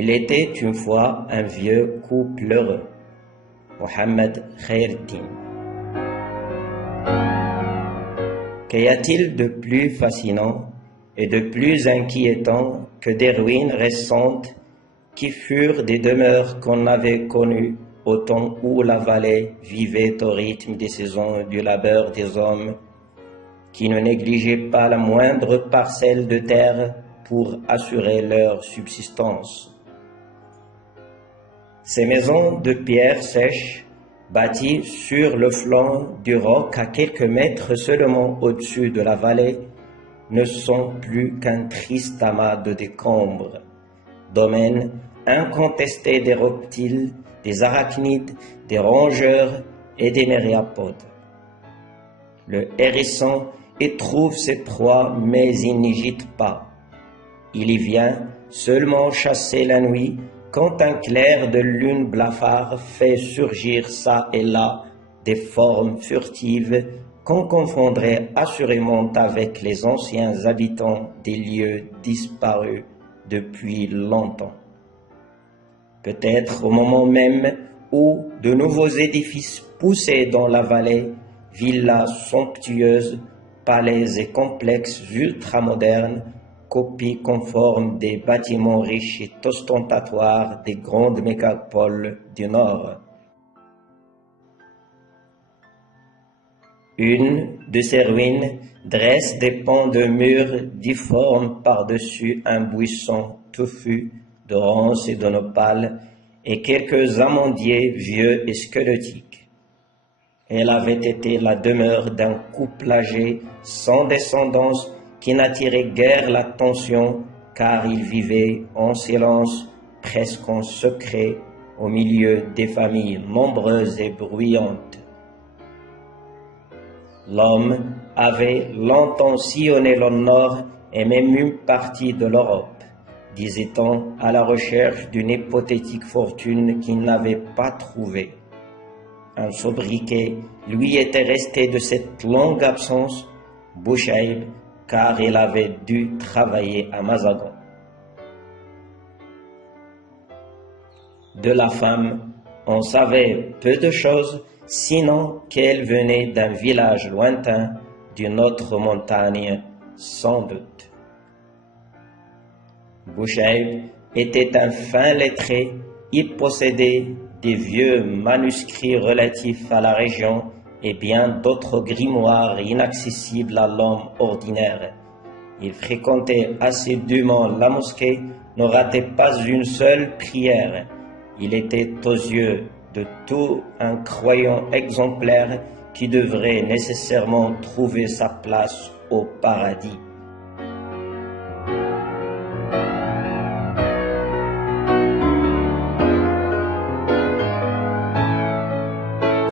Il était une fois un vieux couple heureux. Mohammed Khairuddin. Qu'y a-t-il de plus fascinant et de plus inquiétant que des ruines récentes qui furent des demeures qu'on avait connues au temps où la vallée vivait au rythme des saisons du labeur des hommes, qui ne négligeaient pas la moindre parcelle de terre pour assurer leur subsistance. Ces maisons de pierre sèche, bâties sur le flanc du roc à quelques mètres seulement au-dessus de la vallée, ne sont plus qu'un triste amas de décombres, domaine incontesté des reptiles, des arachnides, des rongeurs et des myriapodes. Le hérisson y trouve ses proies, mais il n'y gîte pas. Il y vient seulement chasser la nuit, quand un clair de lune blafard fait surgir çà et là des formes furtives qu'on confondrait assurément avec les anciens habitants des lieux disparus depuis longtemps. Peut-être au moment même où de nouveaux édifices poussaient dans la vallée, villas somptueuses, palais et complexes ultramodernes, copies conformes des bâtiments riches et ostentatoires des grandes mégapoles du Nord. Une de ces ruines dresse des pans de murs difformes par-dessus un buisson touffu de ronces et de nopals et quelques amandiers vieux et squelettiques. Elle avait été la demeure d'un couple âgé sans descendance qui n'attirait guère l'attention car il vivait en silence, presque en secret, au milieu des familles nombreuses et bruyantes. L'homme avait longtemps sillonné le nord et même une partie de l'Europe, disait-on, à la recherche d'une hypothétique fortune qu'il n'avait pas trouvée. Un sobriquet lui était resté de cette longue absence, Bouchaïb, car il avait dû travailler à Mazagon. De la femme, on savait peu de choses, sinon qu'elle venait d'un village lointain, d'une autre montagne, sans doute. Bouchaïb était un fin lettré, il possédait des vieux manuscrits relatifs à la région et bien d'autres grimoires inaccessibles à l'homme ordinaire. Il fréquentait assidûment la mosquée, ne ratait pas une seule prière. Il était aux yeux de tout un croyant exemplaire qui devrait nécessairement trouver sa place au paradis.